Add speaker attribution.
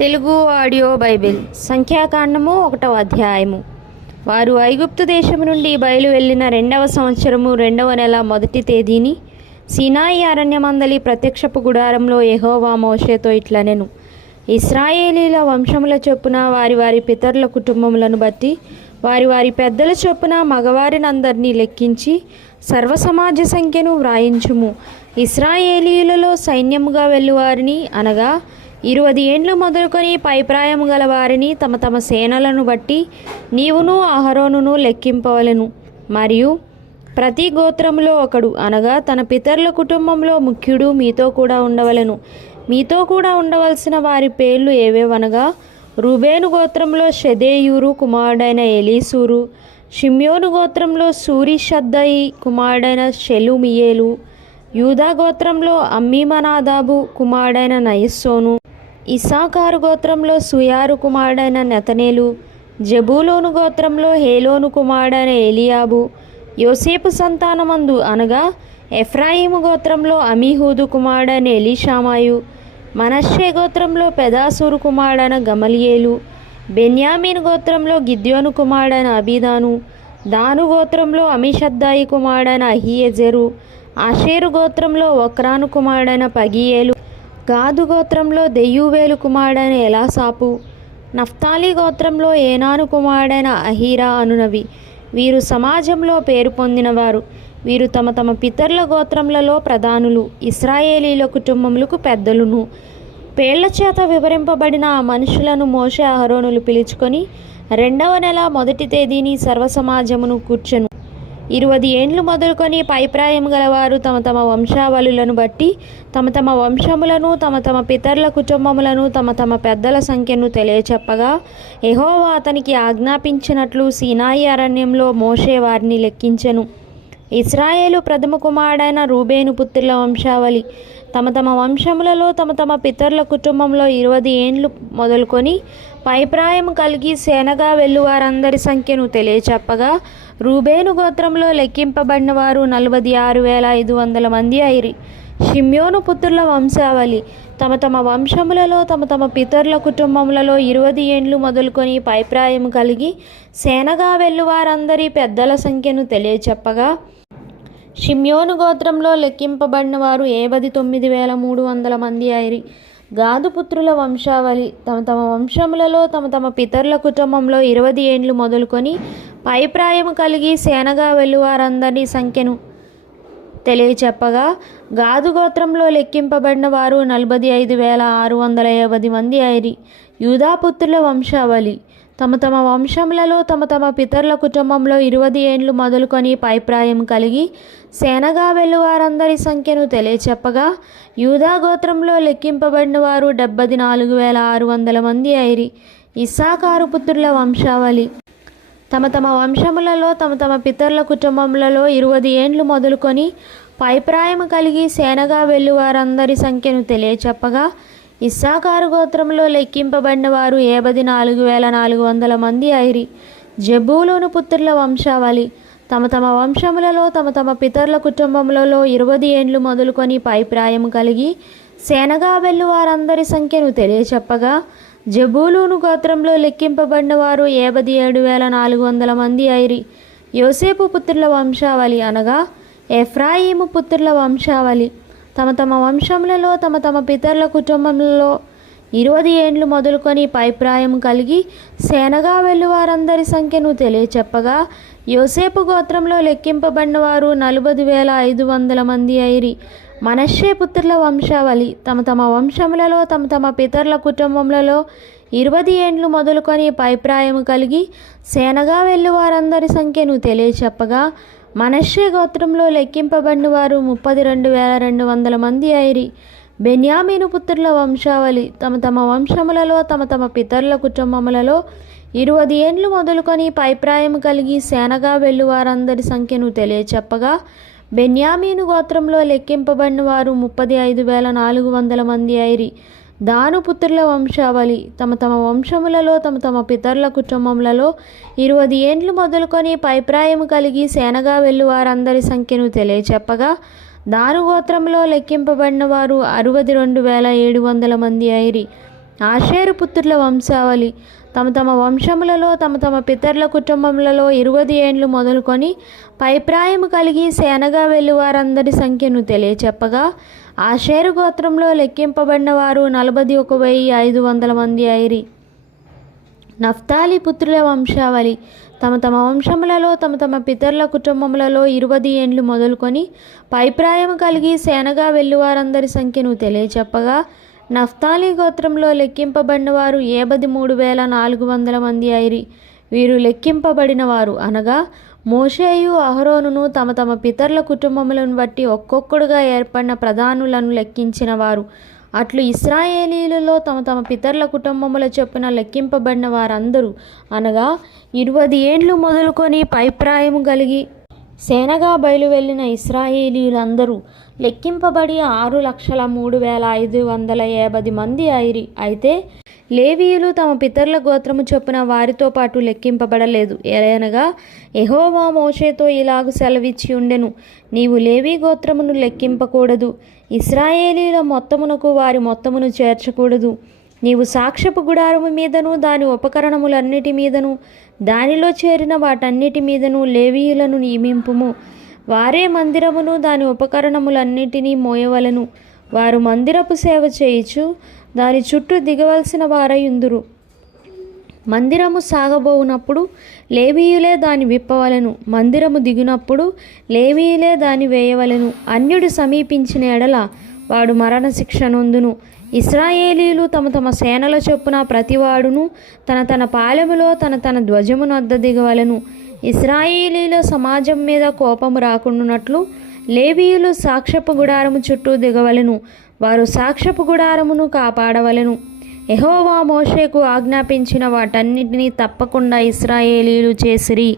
Speaker 1: Telugu audio Bible సంఖ్యాకాండము ఒకటవ అధ్యాయము. వారు ఐగుప్తు దేశం నుండి బయలు వెళ్ళిన రెండవ సంవత్సరము రెండవ నెల మొదటి తేదీని సినాయి అరణ్యమందలి ప్రత్యక్షపు గుడారంలో ఎహోవా మోషేతో ఇట్లనెను. ఇస్రాయేలీల వంశముల చొప్పున వారి వారి పితరుల కుటుంబములను బట్టి వారి వారి పెద్దల చొప్పున మగవారినందరినీ లెక్కించి సర్వసమాజ సంఖ్యను వ్రాయించుము. ఇస్రాయేలీలలో సైన్యముగా వెళ్ళువారిని అనగా ఇరువది ఏండ్లు మొదలుకొని పైప్రాయం గల వారిని తమ తమ సేనలను బట్టి నీవును అహరోనును లెక్కింపవలెను. మరియు ప్రతి గోత్రంలో ఒకడు అనగా తన పితరుల కుటుంబంలో ముఖ్యుడు మీతో కూడా ఉండవలెను. మీతో కూడా ఉండవలసిన వారి పేర్లు ఏవేవనగా రుబేను గోత్రంలో షెదేయూరు కుమారుడైన ఎలీసూరు షిమ్యోను గోత్రంలో సూరిషద్దయి కుమారుడైన షెలుమియేలు యూదా గోత్రంలో అమ్మీమనాదాబు కుమారుడైన నయస్సోను ఇసాకారు గోత్రంలో సుయారు కుమారుడైన నెతనేలు జబూలోను గోత్రంలో హేలోను కుమారుడైన ఎలియాబు యోసేపు సంతానమందు అనగా ఎఫ్రాయిము గోత్రంలో అమీహూదు కుమారుడైన ఎలీషామాయు మనశ్శే గోత్రంలో పెదాసూరు కుమారుడైన గమలియేలు బెన్యామీన్ గోత్రంలో గిద్యోను కుమారుడైన అబీదాను దాను గోత్రంలో అమిషద్దాయి కుమారుడైన అహియెజెరు ఆషేరు గోత్రంలో ఒక్రాను కుమారుడైన పగియేలు గాదు గోత్రంలో దెయ్యూవేలు కుమారుడైన ఎలాసాపు నఫ్తాలి గోత్రంలో ఏనాను కుమారుడైన అహీరా అనునవి. వీరు సమాజంలో పేరు పొందినవారు. వీరు తమ తమ పితరుల గోత్రములలో ప్రధానులు. ఇస్రాయేలీల కుటుంబములకు పెద్దలును. పేళ్ళ చేత వివరింపబడిన ఆ మనుషులను మోషే అహరోనులు పిలుచుకొని రెండవ నెల మొదటి తేదీని సర్వసమాజమును కూర్చెను. ఇరవై ఏండ్లు మొదలుకొని పైప్రాయం గలవారు తమ తమ వంశావళులను బట్టి తమ తమ వంశములను తమ తమ పితరుల కుటుంబములను తమ తమ పెద్దల సంఖ్యను తెలియచెప్పగా ఎహోవా అతనికి ఆజ్ఞాపించినట్లు సీనాయి అరణ్యంలో మోషే వారిని లెక్కించెను. ఇస్రాయేలు ప్రథమ కుమారుడైన రూబేను పుత్రుల వంశావళి. తమ తమ వంశములలో తమ తమ పితరుల కుటుంబంలో ఇరవై ఏండ్లు మొదలుకొని పైప్రాయం కలిగి సేనగా వెళ్ళువారందరి సంఖ్యను తెలియచెప్పగా రూబేను గోత్రంలో లెక్కింపబడిన వారు నలభై ఆరు వేల ఐదు వందల మంది అయిరి. షిమ్యోను పుత్రుల వంశావళి. తమ తమ వంశములలో తమ తమ పితరుల కుటుంబములలో ఇరవై ఏండ్లు మొదలుకొని పైప్రాయం కలిగి సేనగా వెళ్ళువారందరి పెద్దల సంఖ్యను తెలియచెప్పగా షిమ్యోను గోత్రంలో లెక్కింపబడిన వారు ఏబది తొమ్మిది వేల మూడు వందల మంది అయిరి గాదు పుత్రుల వంశావళి తమ తమ వంశములలో తమ తమ పితరుల కుటుంబంలో ఇరవది ఏండ్లు మొదలుకొని పైప్రాయము కలిగి సేనగా వెళ్ళువారందరి సంఖ్యను తెలియచెప్పగా గాదు గోత్రంలో లెక్కింపబడిన వారు నలభై ఐదు వేల ఆరు వందల యాభై మంది అయిరి యూదాపుత్రుల వంశావళి తమ తమ వంశములలో తమ తమ పితరుల కుటుంబంలో ఇరువది ఏండ్లు మొదలుకొని పైప్రాయం కలిగి సేనగా వెళ్ళువారందరి సంఖ్యను తెలియచెప్పగా యూదా గోత్రంలో లెక్కింపబడిన వారు డెబ్బది నాలుగు వేల ఆరు వందల మంది అయిరి ఇస్సాకారు పుత్రుల వంశావళి. తమ తమ వంశములలో తమ తమ పితరుల కుటుంబములలో ఇరువది ఏండ్లు మొదలుకొని పైప్రాయం కలిగి సేనగా వెళ్ళువారందరి సంఖ్యను తెలియచెప్పగా ఇస్సాకారు గోత్రంలో లెక్కింపబడిన వారు ఏబది నాలుగు వేల నాలుగు వందల మంది ఐరి. జబూలోను పుత్రుల వంశావళి. తమ తమ వంశములలో తమ తమ పితరుల కుటుంబములలో ఇరవది ఏండ్లు మొదలుకొని పైప్రాయం కలిగి సేనగా వెళ్ళు వారందరి సంఖ్యను తెలియచెప్పగా జబూలూను గోత్రంలో లెక్కింపబడిన వారు ఏబది ఏడు వేల నాలుగు వందల మంది ఐరి. యోసేపు పుత్రుల వంశావళి అనగా ఎఫ్రాయిము పుత్రుల వంశావళి. తమ తమ వంశములలో తమ తమ పితరుల కుటుంబంలో ఇరవది ఏండ్లు మొదలుకొని పైప్రాయం కలిగి సేనగా వెళ్ళువారందరి సంఖ్యను తెలియచెప్పగా యోసేపు గోత్రంలో లెక్కింపబడిన వారు నలభై వేల ఐదు వందల మంది అయిరి. మనశ్శే పుత్రుల వంశావళి. తమ తమ వంశములలో తమ తమ పితరుల కుటుంబములలో ఇరవది ఏండ్లు మొదలుకొని పైప్రాయం కలిగి సేనగా వెళ్ళువారందరి సంఖ్యను తెలియచెప్పగా మనశ్శే గోత్రంలో లెక్కింపబడిన వారు ముప్పది రెండు వేల రెండు వందల మంది ఐరి. బెన్యామీను పుత్రుల వంశావళి. తమ తమ వంశములలో తమ తమ పితరుల కుటుంబములలో ఇరువది ఏండ్లు మొదలుకొని పైప్రాయం కలిగి సేనగా వెళ్ళు వారందరి సంఖ్యను తెలియచెప్పగా బెన్యామీను గోత్రంలో లెక్కింపబడిన వారు ముప్పది ఐదు వేల నాలుగు వందల మంది ఐరి. దాను పుత్రుల వంశావళి. తమ తమ వంశములలో తమ తమ పితరుల కుటుంబములలో ఇరవై ఏండ్లు మొదలుకొని పైప్రాయం కలిగి సేనగా వెళ్ళు వారందరి సంఖ్యను తెలియచెప్పగా దాను గోత్రంలో లెక్కింపబడిన వారు అరవది రెండు వేల ఏడు వందల మంది అయిరి. ఆషేరు పుత్రుల వంశావళి. తమ తమ వంశములలో తమ తమ పితరుల కుటుంబములలో ఇరువది ఏండ్లు మొదలుకొని పైప్రాయం కలిగి సేనగా వెళ్ళివారందరి సంఖ్యను తెలియచెప్పగా ఆషేరు గోత్రంలో లెక్కింపబడిన వారు నలభై ఒక వెయ్యి ఐదు వందల మంది ఐరి. నఫ్తాలి పుత్రుల వంశావళి. తమ తమ వంశములలో తమ తమ పితరుల కుటుంబములలో ఇరువది ఏండ్లు మొదలుకొని పైప్రాయం కలిగి సేనగా వెళ్ళువారందరి సంఖ్యను తెలియచెప్పగా నఫ్తాలి గోత్రంలో లెక్కింపబడిన వారు ఏబది మూడు వేల నాలుగు వందల మంది అయిరి వీరు లెక్కింపబడిన వారు అనగా మోషేయు అహరోనును తమ తమ పితరుల కుటుంబములను బట్టి ఒక్కొక్కడుగా ఏర్పడిన ప్రధానులను లెక్కించిన వారు అట్లు ఇస్రాయేలీలలో తమ తమ పితరుల కుటుంబముల చొప్పున లెక్కింపబడిన వారందరూ అనగా ఇరవై ఏండ్లు మొదలుకొని పైప్రాయము కలిగి సేనగా బయలువెళ్ళిన ఇస్రాయేలీలందరూ లెక్కింపబడి ఆరు లక్షల మూడు వేల ఐదు వందల యాభై మంది ఐరి. అయితే లేవీయులు తమ పితరుల గోత్రము చొప్పున వారితో పాటు లెక్కింపబడలేదు. ఏలనగా ఎహోవా మోషేతో ఇలాగు సెలవిచ్చి ఉండెను. నీవు లేవీ గోత్రమును లెక్కింపకూడదు. ఇస్రాయేలీల మొత్తమునకు వారి మొత్తమును చేర్చకూడదు. నీవు సాక్షపు గుడారము మీదను దాని ఉపకరణములన్నిటి మీదను దానిలో చేరిన వాటన్నిటి మీదను లేవీయులను నియమింపుము. వారే మందిరమును దాని ఉపకరణములన్నిటినీ మోయవలను. వారు మందిరపు సేవ చేయుచు దాని చుట్టూ దిగవలసిన వారయుందురు మందిరము సాగబోవునప్పుడు లేవీయులే దాని విప్పవలను. మందిరము దిగినప్పుడు లేవీయులే దాని వేయవలను. అన్యుడు సమీపించిన ఎడల వాడు మరణశిక్ష నొందును. ఇస్రాయేలీలు తమ తమ సేనల చొప్పున ప్రతివాడును తన తన పాలెములో తన తన ధ్వజమునొద్ద దిగవలను ఇస్రాయేలీల సమాజం మీద కోపము రాకుండానట్లు లేవీయులు సాక్షపు గుడారము చుట్టూ దిగవలెను. వారు సాక్షపు గుడారమును కాపాడవలెను. ఎహోవా మోషేకు ఆజ్ఞాపించిన వాటన్నిటినీ తప్పకుండా ఇస్రాయేలీలు చేసిరి.